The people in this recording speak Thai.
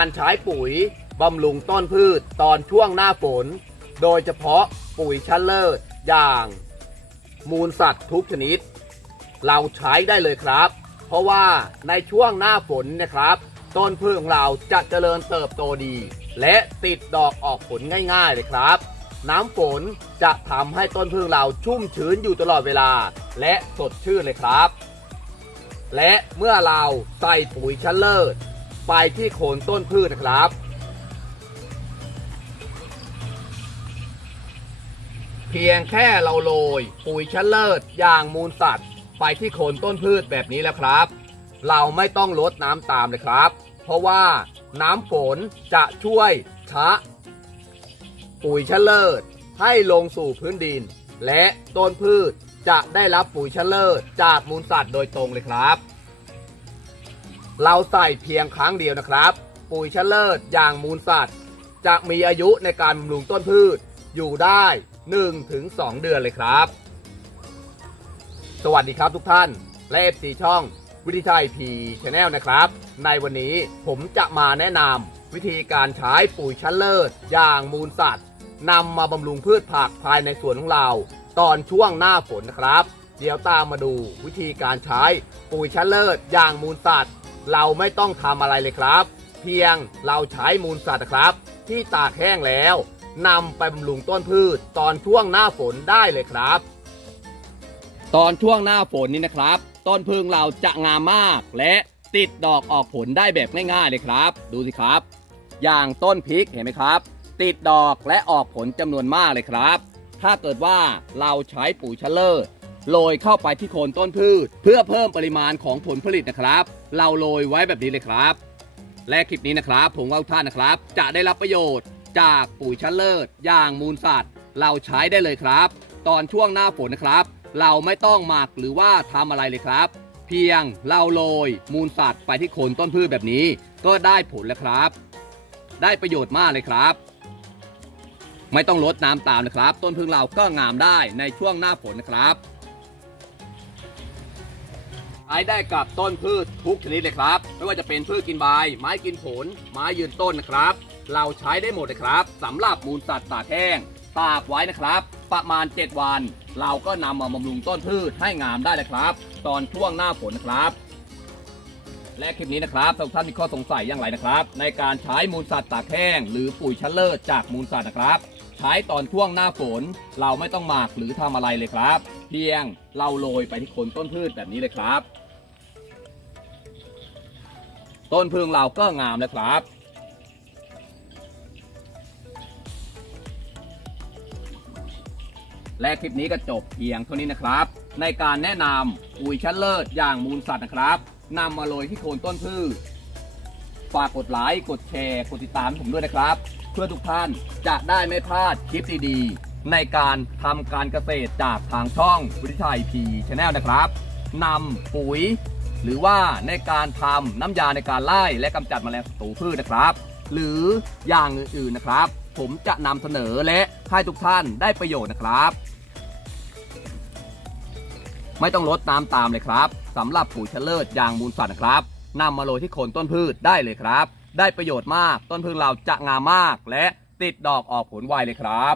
การใช้ปุ๋ยบำรุงต้นพืชตอนช่วงหน้าฝน โดยเฉพาะปุ๋ยชั้นเลิศอย่าง มูลสัตว์ทุกชนิด เราใช้ได้เลยครับ เพราะว่าในช่วงหน้าฝนนะครับ ต้นพืชของเราจะเจริญเติบโตดี และติดดอกออกผลง่ายๆเลยครับ น้ำฝนจะทำให้ต้นพืชเราชุ่มชื้นอยู่ตลอดเวลา และสดชื่นเลยครับ และเมื่อเราใส่ปุ๋ยชั้นเลิศ ไปที่โคนต้นพืชนะครับ เพียงแค่เราโรยปุ๋ยชั้นเลิศอย่างมูลสัตว์ ไปที่โคนต้นพืชแบบนี้แล้วครับ เราไม่ต้องลดน้ำตามเลยครับ เพราะว่าน้ำฝนจะช่วยชะ ปุ๋ยชั้นเลิศให้ลงสู่พื้นดิน และต้นพืชจะได้รับปุ๋ยชั้นเลิศจากมูลสัตว์โดยตรงเลยครับ เราใส่เพียงครั้งเดียวนะครับ ปุ๋ยชั้นเลิศอย่างมูลสัตว์ จะมีอายุในการบำรุงต้นพืชอยู่ได้ 1-2 เดือนเลยครับ สวัสดีครับทุกท่านและเอฟซีช่องวิธีไทยพีชแนลนะครับ ในวันนี้ผมจะมาแนะนำวิธีการใช้ปุ๋ยชั้นเลิศอย่างมูลสัตว์นำมาบำรุงพืชผักภายในสวนของเรา ตอนช่วงหน้าฝนนะครับ เดี๋ยวตามมาดูวิธีการใช้ปุ๋ยชั้นเลิศอย่างมูลสัตว์ เราไม่ต้องทำอะไรเลยครับ เพียงเราใช้มูลสัตว์ครับ ที่ตากแห้งแล้วนำไปบำรุงต้นพืชตอนช่วงหน้าฝนได้เลยครับ ตอนช่วงหน้าฝนนี้นะครับ ต้นพึ่งเราจะงามมากและติดดอกออกผลได้แบบง่ายๆเลยครับ ดูสิครับ อย่างต้นพริกเห็นไหมครับ ติดดอกและออกผลจำนวนมากเลยครับ ถ้าเกิดว่าเราใช้ปุ๋ยชะเลอร์ โรยเข้าไปที่โคนต้นพืช เพื่อเพิ่มปริมาณของผลผลิตนะครับ เราโรยไว้แบบนี้เลยครับ และคลิปนี้นะครับ ผมว่าท่านนะครับ จะได้รับประโยชน์จากปุ๋ยชั้นเลิศอย่างมูลสัตว์ เราใช้ได้เลยครับ ตอนช่วงหน้าฝนนะครับ เราไม่ต้องหมักหรือว่าทำอะไรเลยครับ เพียงเราโรยมูลสัตว์ไปที่โคนต้นพืชแบบนี้ ก็ได้ผลแล้วครับ ได้ประโยชน์มากเลยครับไม่ต้องลดน้ำตามนะครับ ต้นพึ่งเราก็งามได้ในช่วงหน้าฝนนะครับ ช้ได้กับต้นพืชทุกชนิดเลยครับ ไม่ว่าจะเป็นพืชกินใบ ไม้กินผล ไม้ยืนต้นนะครับ เราใช้ได้หมดเลยครับสำหรับมูลสัตว์ตากแห้งตากไว้นะครับ ประมาณ 7 วัน เราก็นำมาบำรุงต้นพืชให้งามได้เลยครับ ตอนช่วงหน้าฝนนะครับและคลิปนี้นะครับทุกท่านมีข้อสงสัยอย่างไรนะครับ ในการใช้มูลสัตว์ตากแห้ง หรือปุ๋ยชั้นเลิศจากมูลสัตว์นะครับ ใช้ตอนช่วงหน้าฝน เราไม่ต้องหมักหรือทำอะไรเลยครับ เพียงเราโรยไปที่โคนต้นพืชแบบนี้เลยครับ ต้นพึ่งเราก็งามเลยครับ และคลิปนี้ก็จบเพียงเท่านี้นะครับ ในการแนะนำปุ๋ยชั้นเลิศอย่างมูลสัตว์นะครับนำมาโรยที่โคนต้นพืชฝากกดไลค์กดแชร์กดติดตามผมด้วยนะครับ เพื่อทุกท่านจะได้ไม่พลาดคลิปดีๆ ในการทำการเกษตรจากทางช่องวิทยชัยพีชแนลนะครับนำปุ๋ย หรือว่าในการทำน้ำยาในการไล่และกำจัดแมลงศัตรูพืชนะครับ หรืออย่างอื่นๆนะครับ ผมจะนำเสนอและให้ทุกท่านได้ประโยชน์นะครับไม่ต้องลดน้ำตามเลยครับสำหรับปุ๋ยเชลเลิศยางมูลสัตว์นะครับนำมาโรยที่โคนต้นพืชได้เลยครับ ได้ประโยชน์มากต้นพืชเราจะงามมาก และติดดอกออกผลไวเลยครับ